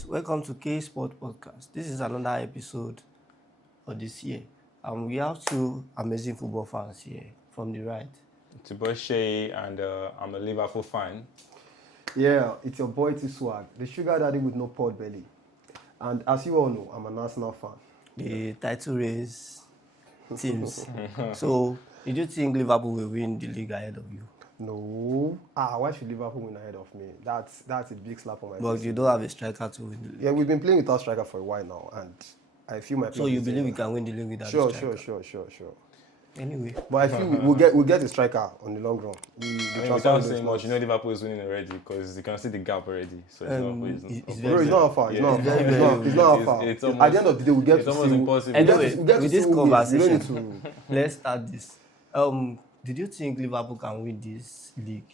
Yes, welcome to K Sport Podcast. This is another episode of this year. We have two amazing football fans here from the right. It's your boy Shay, and I'm a Liverpool fan. Yeah, it's your boy T Swag, the sugar daddy with no pot belly. And as you all know, I'm an Arsenal fan. The title race teams. So, did you think Liverpool will win the league ahead of you? No. Why should Liverpool win ahead of me? That's a big slap on my But face. you don't have a striker to win the league. Yeah, we've been playing without striker for a while now, and I feel my. So you believe we can win the league without a Sure. striker? Anyway. But I feel we'll get a striker on the long run. Without saying much, Liverpool is winning already because you can see the gap already. So it's not far. It's not far. It's At the end of the day, we get it's to almost see. impossible. Anyway, we get to with see this who wins. conversation, We don't need to. let's start this. Did you think Liverpool can win this league?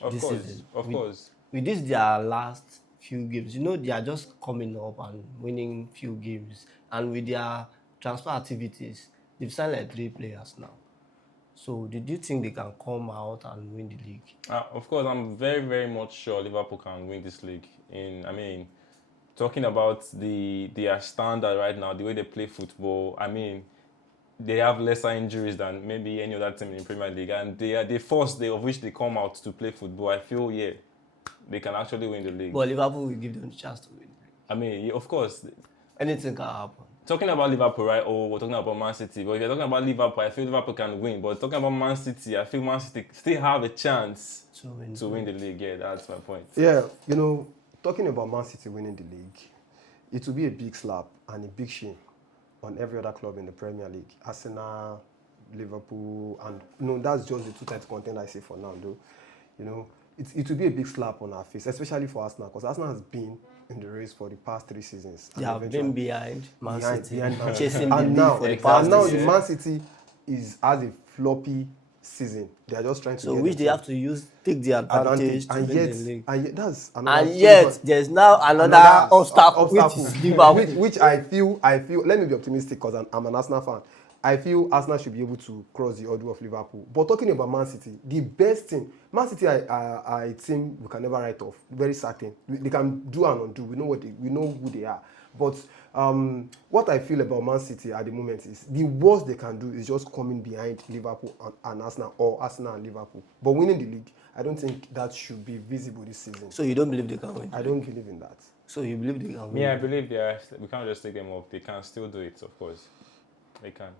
Of this course, season? of course. With this their last few games, they are just coming up and winning few games, and with their transfer activities, they've signed like 3 players now. So, did you think they can come out and win the league? Of course, I'm very, very much sure Liverpool can win this league. Talking about their standard right now, the way they play football, they have lesser injuries than maybe any other team in the Premier League, and the force of which they come out to play football, I feel, they can actually win the league. But Liverpool will give them a chance to win. Of course. Anything can happen. Talking about Liverpool, right? Or we're talking about Man City. But if you're talking about Liverpool, I feel Liverpool can win. But talking about Man City, I feel Man City still have a chance to win the league. Yeah, that's my point. Yeah, talking about Man City winning the league, it will be a big slap and a big shame on every other club in the Premier League. Arsenal, Liverpool, and that's just the 2 title content I say for now, though. It will be a big slap on our face, especially for Arsenal, because Arsenal has been in the race for the past 3 seasons. They have been behind Man City, behind chasing the and league now, for the and past now 3 the seasons. Man City has a floppy season. They are just trying to. So get which they have to take the advantage to win the league. And yet that's another. And yet there's now another obstacle, which is Liverpool. which I feel. Let me be optimistic because I'm an Arsenal fan. I feel Arsenal should be able to cross the order of Liverpool. But talking about Man City, the best thing, Man City are a team we can never write off. Very certain. They can do and undo. We know who they are. But what I feel about Man City at the moment is the worst they can do is just coming behind Liverpool and Arsenal, or Arsenal and Liverpool. But winning the league, I don't think that should be visible this season. So you don't believe they can win? I don't believe in that. So you believe they can win? Yeah, I believe we can't just take them off. They can still do it, of course. They can.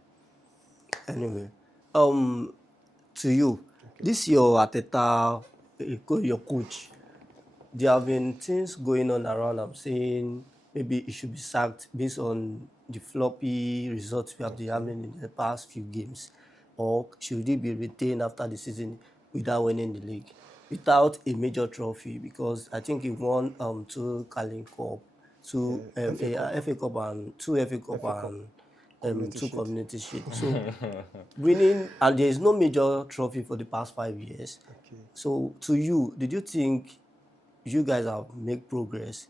Anyway, to you, this your Arteta, your coach. There have been things going on around. I'm saying maybe it should be sacked based on the floppy results we have been having in the past few games, or should he be retained after the season without winning the league, without a major trophy? Because I think he won 2 Carling Cup, 2 FA Cup, and 2 FA Cup and 2 Community Shield. So winning, and there is no major trophy for the past 5 years. Okay. So to you, did you think you guys have made progress?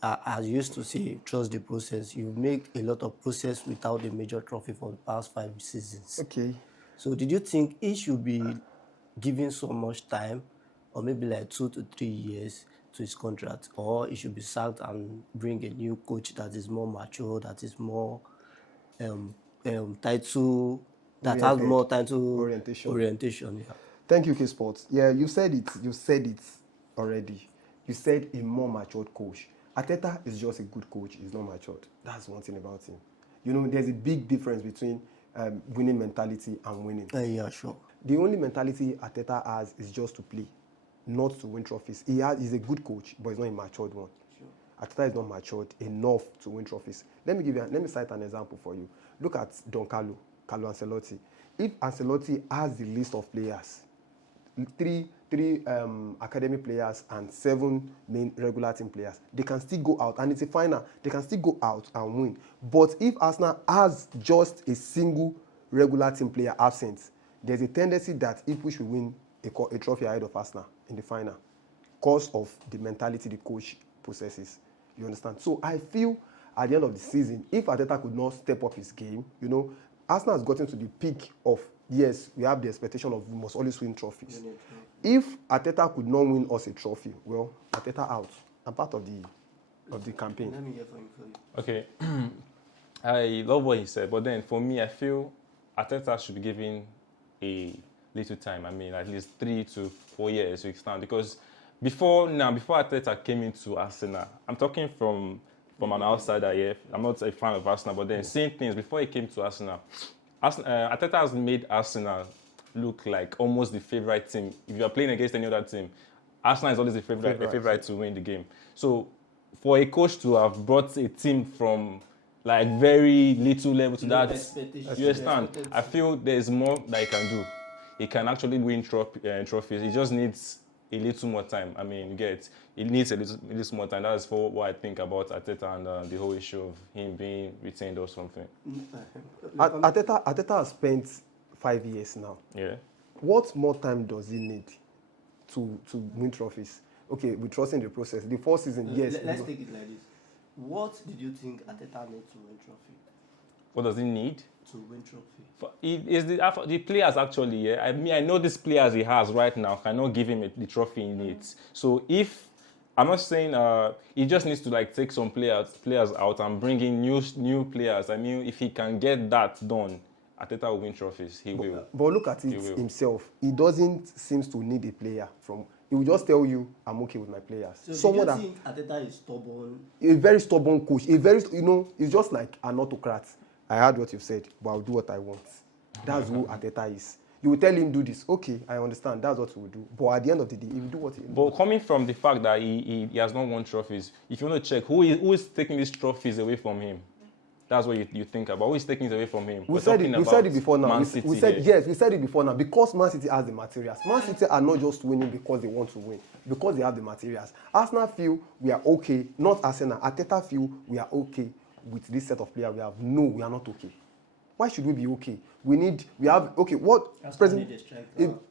As you used to say, trust the process. You make a lot of process without a major trophy for the past 5 seasons. Okay. So did you think he should be given so much time, or maybe like 2 to 3 years to his contract, or he should be sacked and bring a new coach that is more mature, that is more title, that has more title orientation? Yeah. Thank you, K Sports. Yeah, you said it already. You said a more matured coach. Arteta is just a good coach. He's not matured. That's one thing about him. There's a big difference between winning mentality and winning. Yeah, sure. The only mentality Arteta has is just to play, not to win trophies. He's a good coach, but he's not a matured one. Sure. Arteta is not matured enough to win trophies. Let me cite an example for you. Look at Carlo Ancelotti. If Ancelotti has the list of players, three academy players and 7 main regular team players, they can still go out, and it's a final. They can still go out and win. But if Arsenal has just a single regular team player absent, there's a tendency that if we should win a trophy ahead of Arsenal in the final, because of the mentality the coach possesses. You understand? So I feel at the end of the season, if Arteta could not step up his game, Arsenal has gotten to the peak of, yes, we have the expectation of we must always win trophies. If Arteta could not win us a trophy, well, Arteta out. I'm part of the of the campaign. Let me hear from you. Okay, I love what he said, but then for me, I feel Arteta should be given a little time. I mean, at least 3 to 4 years to extend, because before Arteta came into Arsenal, I'm talking from an outsider here. I'm not a fan of Arsenal, but then seeing things before he came to Arsenal, Arteta has made Arsenal look like almost the favorite team. If you are playing against any other team, Arsenal is always the favorite to win the game. So for a coach to have brought a team from like very little level to that, you understand? I feel there's more that he can do. He can actually win trophies. He just needs a little more time. I mean, you get it needs a little more time. That's for what I think about Arteta and the whole issue of him being retained or something. Arteta has spent 5 years now. Yeah. What more time does he need to win trophies? Okay, we trust in the process. The first season, yes. Let's take it like this. What did you think Arteta needs to win trophy? What does he need? To win trophy. Is the players actually? Yeah, I mean, I know these players he has right now cannot give him the trophy he needs. So if I'm not saying he just needs to like take some players out and bring in new players. I mean, if he can get that done, Arteta will win trophies. He will. But look at it himself. He doesn't seem to need a player from. He will just tell you, "I'm okay with my players." So do you think Arteta is stubborn? A very stubborn coach. He's just like an autocrat. I heard what you said, but I'll do what I want. That's who Arteta is. You will tell him do this. Okay, I understand. That's what he will do. But at the end of the day, he will do what he will do. But coming from the fact that he has not won trophies, if you want to check who is taking these trophies away from him, that's what you think about. Who is taking it away from him? We said it before now. Man City, we said it before now. Because Man City has the materials. Man City are not just winning because they want to win. Because they have the materials. Arsenal feel we are okay. Not Arsenal. Arteta feel we are okay with this set of players we have. No, we are not okay. Why should we be okay?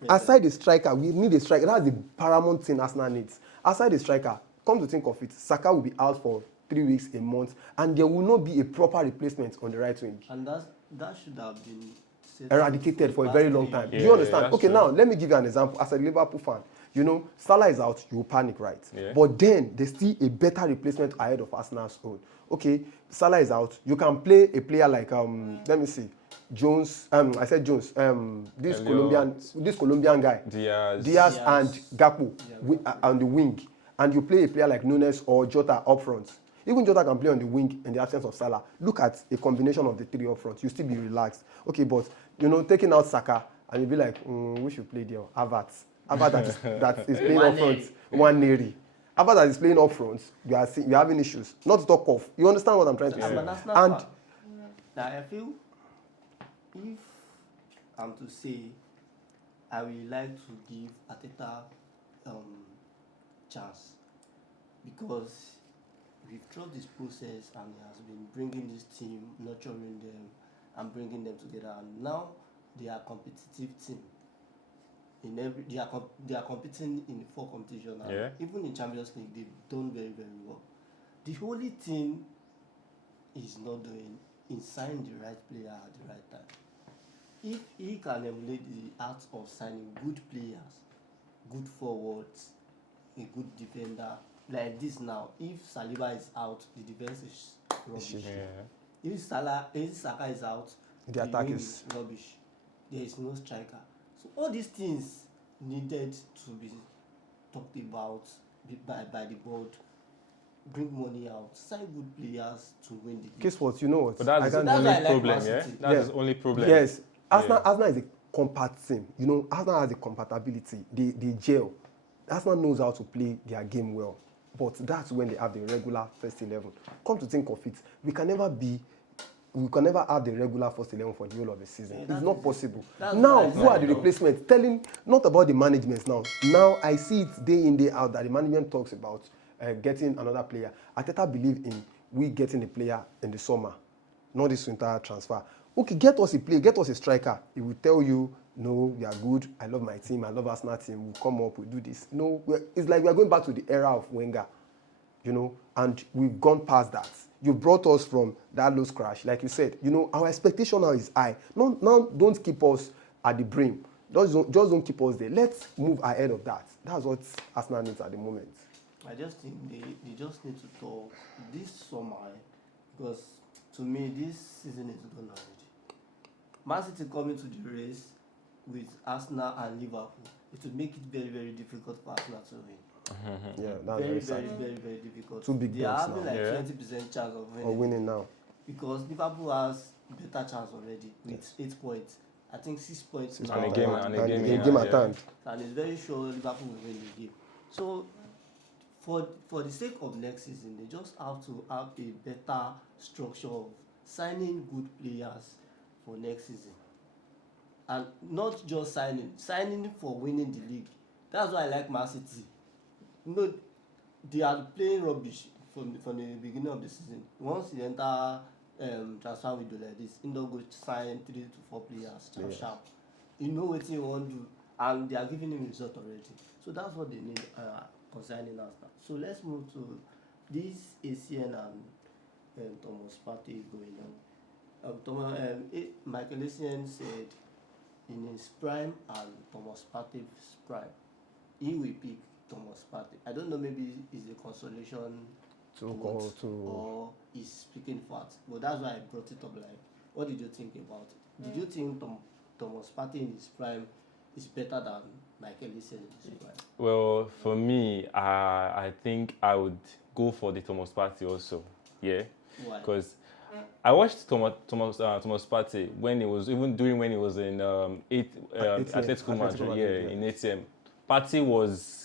Aside the striker, we need a striker. That's the paramount thing Arsenal needs. Aside the striker, come to think of it, Saka will be out for 3 weeks, a month, and there will not be a proper replacement on the right wing. And that should have been eradicated for a very long time. Yeah, do you understand? Yeah, okay, true. Now let me give you an example. As a Liverpool fan, Salah is out, you will panic, right? Yeah. But then there's still a better replacement ahead of Arsenal's own. Okay, Salah is out. You can play a player like let me see, Jones. I said Jones. This Colombian guy, Diaz and Gakpo on the wing, and you play a player like Nunes or Jota up front. Even Jota can play on the wing in the absence of Salah. Look at a combination of the three up front. You still be relaxed. Okay, but taking out Saka and you'll be like, we should play there. Havertz that is playing up front. Nwaneri. Havertz that is playing up front. We are having issues. Not to talk of. You understand what I'm trying to say? Now I feel if I'm to say, I would like to give Arteta chance because we've tried this process and he has been bringing this team, nurturing them and bringing them together, and now they are a competitive team. They are competing in 4 competitions now. Yeah. Even in Champions League, they've done very, very well. The only thing is not doing is signing the right player at the right time. If he can emulate the art of signing good players, good forwards, a good defender, like this now, if Saliba is out, the defense is rubbish. Yeah. If Saka is out, the attack is rubbish. There is no striker. So all these things needed to be talked about by the board. Bring money out, sign good players to win the game. Guess what? You know what? But that's the only problem, yeah? That's the only problem. Yes. Arsenal is a compact team. Arsenal has a compatibility. They gel. Arsenal knows how to play their game well. But that's when they have the regular first 11. Come to think of it, we can never have the regular first 11 for the whole of the season. It's not possible. Now, who are the replacements? Not about the management now. Now, I see it day in, day out that the management talks about getting another player. Arteta believe in we getting a player in the summer, not this winter transfer. Okay, get us a player, get us a striker. He will tell you, no, we are good. I love my team. I love Arsenal team. We'll come up. We'll do this. No, it's like we are going back to the era of Wenger, and we've gone past that. You brought us from that low crash, like you said. Our expectation now is high. Now, don't keep us at the brim. Just don't keep us there. Let's move ahead of that. That's what Arsenal needs at the moment. I just think they just need to talk this summer because to me this season is done already. Man City coming to the race with Arsenal and Liverpool, it will make it very, very difficult for Arsenal to win. Yeah, that's Very, very sad. very, very, very difficult. Two big they are dogs having now. like Yeah. 20% chance of winning. Or winning now. Because Liverpool has better chance already with 8 points. I think 6 points now. And a game at A hand, game at yeah. hand. And it's very sure Liverpool will win the game. So for the sake of next season, they just have to have a better structure of signing good players for next season. And not just signing for winning the league. That's why I like Man City. You know, they are playing rubbish from the beginning of the season. Once you enter transfer window like this, you don't go sign 3 to 4 players sharp. You know what you want to do, and they are giving him result already. So that's what they need concerning us now. So let's move to this Essien and Thomas Partey going on. Micheal Essien said in his prime and Thomas Partey's prime, he will pick Thomas Partey. I don't know, maybe it's a consolation or he's speaking facts, but that's why I brought it up. Like, what did you think about it? Did you think Thomas Partey in his prime is better than Micheal Essien in his prime? Well, for me, I think I would go for the Thomas Partey also. Yeah, Why? because I watched Thomas Partey when he was when he was in Atletico Madrid. Yeah, in ATM. Partey was.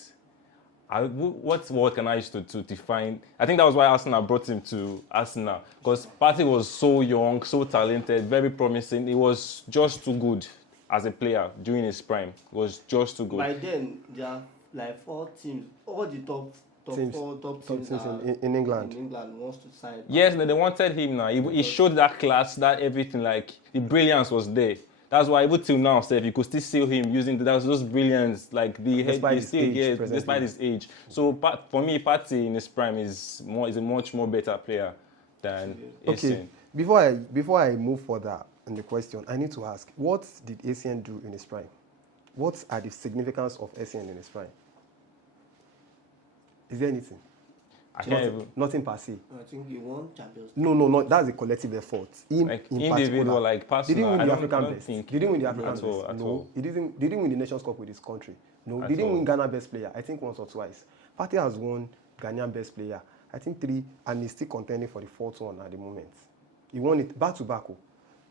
What word can I use to define? I think that was why Arsenal brought him to Arsenal, because Partey was so young, so talented, very promising. He was just too good as a player during his prime. He was just too good. By then, there are like 4 teams, all the top Teams. 4 top Top teams teams that in England. in England wants to sign. Yes, they wanted him now. He showed that class, that everything, like the brilliance was there. That's why even till now, Seth, you could still see him using those brilliance, like the head, Despite his age, yeah, presently. despite his age. So for me, Partey in his prime is a much more better player than Okay, Essien. before I move further on the question, I need to ask, what did Essien do in his prime? What are the significance of Essien in his prime? Is there anything? I can't even Nothing per se. I think he won Champions League. No. That's a collective effort. like individual, like Did he personal. win I the don't African best? think Did he win the African at best? all, at No. all. He didn't win the Nations Cup with his country. No. At Did he win all. Ghana best player? I think once or twice. Partey has won Ghanaian best player. I think 3, and he's still contending for the 4th one at the moment. He won it back to back.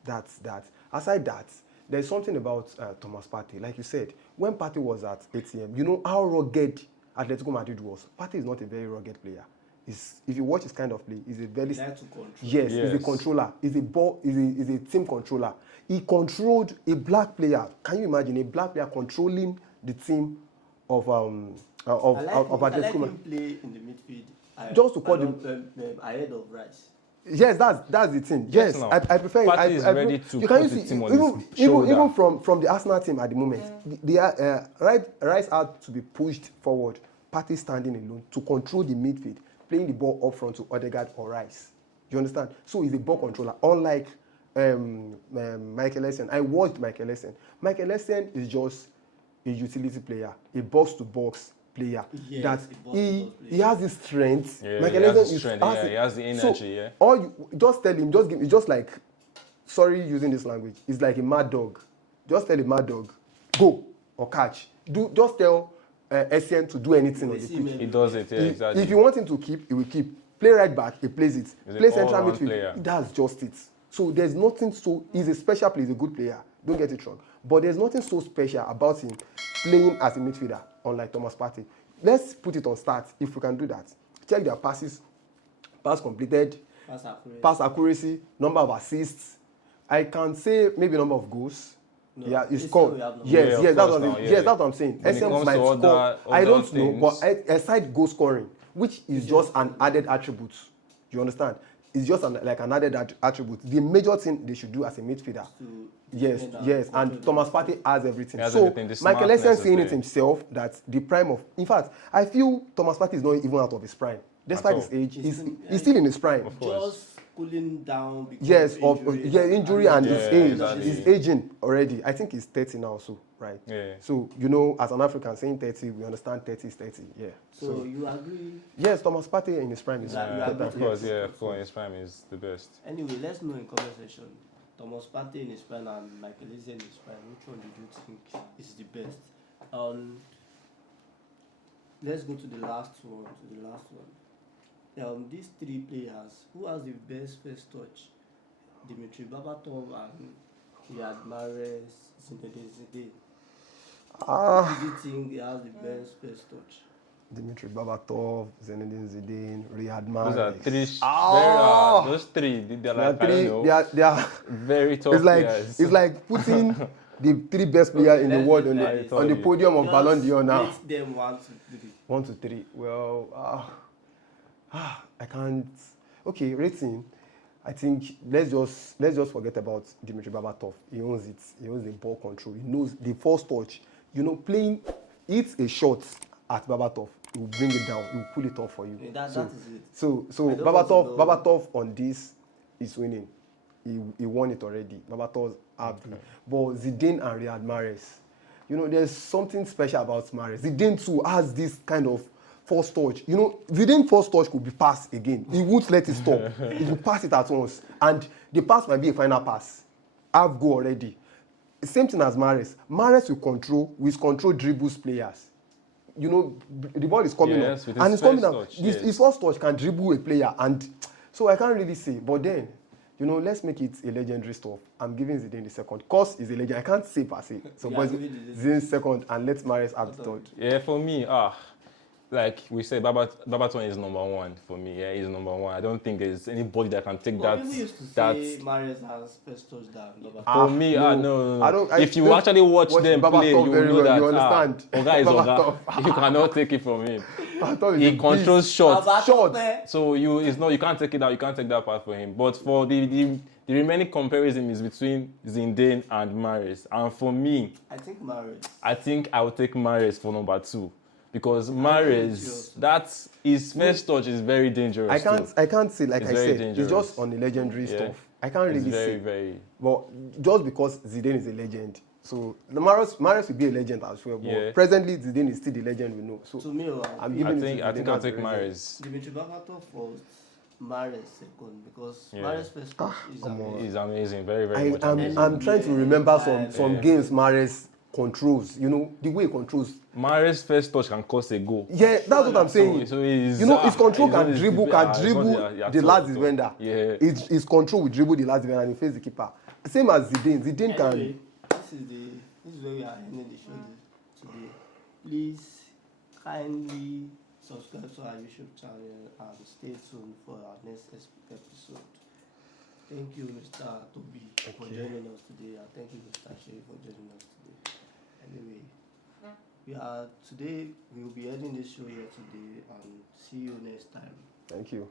That's that. Aside that, there's something about Thomas Partey. Like you said, when Partey was at ATM, you know how rugged Atletico Madrid was. Partey is not a very rugged player. If you watch his kind of play, he's a very He like to control. yes, he's a controller. He's a team controller. He controlled a black player. Can you imagine a black player controlling the team of I like Atletico him Madrid? play in the midfield. Just to call ahead of Rice. Yes, that's the thing. Yes, Yes, now. I prefer. Partey is ready to you put can the see team on his even shoulder. from the Arsenal team at the moment, Rice had to be pushed forward. Partey standing alone to control the midfield, playing the ball up front to Odegaard or Rice. You understand? So he's a ball controller. Unlike Micheal Essien, I watched Micheal Essien. Micheal Essien is just a utility player, a box-to-box player. Yes, that a box-to-box he has the strength. Yeah, Micheal he has Essien the strength, yeah, he has the energy, so, yeah. All you just tell him, it's just like, sorry using this language, it's like a mad dog. Just tell a mad dog, go or catch. Just tell Essien to do anything on the pitch. He does it, yeah, exactly. If you want him to keep, he will keep. Play right back, he plays it. He's Play an central all-round midfield, player. that's just it. So there's nothing so, he's a special player, he's a good player, don't get it wrong. But there's nothing so special about him playing as a midfielder, unlike Thomas Partey. Let's put it on stats, if we can do that. Check their passes, pass completed, pass accuracy, number of assists. I can say maybe number of goals. No, Yeah, he Essien scored. we have no. Yes, Yeah, yes, of that's course what now, yeah. yes, that's what I'm saying. When it Essien comes might to score. I other don't know, things- but aside goal scoring, which is just an added attribute. You understand? It's just like an added attribute. The major thing they should do as a midfielder. Yes, and Thomas Partey has everything. He has So everything, the Micheal Essien smartness saying of it play. himself that the prime of, in fact, I feel Thomas Partey is not even out of his prime. Despite all. his age, he's still in his prime. Of course. Just cooling down because Yes, of injury and his age. exactly. He's aging already. I think he's 30 now, so right. Yeah. So you know, as an African, saying 30, we understand 30 is 30. Yeah. So you agree? Yes, Thomas Partey in his prime is Yeah, better. Of course, Yes. yeah, of course, his prime is the best. Anyway, let's know in comment section. Thomas Partey in his prime and Micheal Essien in his prime. Which one did you think is the best? Let's go to the last one. These three players, who has the best first touch? Dimitri Berbatov and Riyad Mahrez, Zinedine Zidane. Who do you think he has the best first touch? Dimitri Berbatov, Zinedine Zidane, Riyad Mahrez. Those are three. Those three. They're like, I don't know, They are very tough it's like players. it's like putting the three best players in the Let's world look on at it. on the podium of Ballon d'Or now. Rate them 1 to 3. 1 to 3. Well, I can't. Okay, rating. I think let's just forget about Dimitri Berbatov. He owns it. He owns the ball control. He knows the first touch. You know, hits a shot at Berbatov. He will bring it down. He will pull it off for you. That is it. So I don't want to know. Berbatov on this is winning. He won it already. Berbatov have the. But Zidane and Riyad Mahrez, you know, there's something special about Mahrez. Zidane too has this kind of first touch. You know, Zidane first touch could be passed again. He won't let it stop. He will pass it at once, and the pass might be a final pass. Have go already. Same thing as Mahrez. Mahrez will control dribbles players. You know, the ball is coming Yes, up, with his and it's coming first up. touch, His yes. first touch can dribble a player, and so I can't really say. But then, you know, let's make it a legendary stuff. I'm giving Zidane the second. Cause he's a legend. I can't say per se. So, Yeah, but give it the- Zidane second, and let Mahrez have the third. Yeah, for me, like we say, Berbatov is number one for me. Yeah, he's number one. I don't think there's anybody that can take Well, that. people used to that say Mahrez has first touchdown. for me, no. I don't. If you actually watch them play, Berbatov you very know well, that you understand. Oga is Oga. Berbatov. You cannot take it from him. Berbatov is He a beast. controls shots. Shots. So you can't take it out. You can't take that part for him. But for the remaining comparison is between Zidane and Mahrez. And for me, I think Mahrez. I think I will take Mahrez for number 2. Because Mahrez, his first touch is very dangerous. I can't say, like It's I very said, dangerous. it's just on the legendary Yeah. stuff. I can't It's really very, say. very. But just because Zidane is a legend, so the Mahrez will be a legend as well. But Yeah. presently, Zidane is still the legend we know. So To me, I'm I giving it think to I'll Zidane take as a legend. Mahrez. Dimitri Berbatov first, Mahrez second, because Yeah. Mahrez first touch is amazing. He's amazing, very, very much I'm amazing. trying to remember some Yeah. games Mahrez controls. You know the way he controls. Mahrez's first touch can cause a goal. Yeah, that's what I'm saying. So he's, You know, his control he's can always dribble the last top. defender. Yeah. His control will dribble the last defender and he face the keeper. Same as Zidane. Zidane Anyway, can. this is where we are ending the show today. Please kindly subscribe to our YouTube channel and stay tuned for our next episode. Thank you, Mr. Toby, for joining us today, and thank you, Mr. Sherry, for joining us today. Anyway, we will be ending this show here today, and see you next time. Thank you.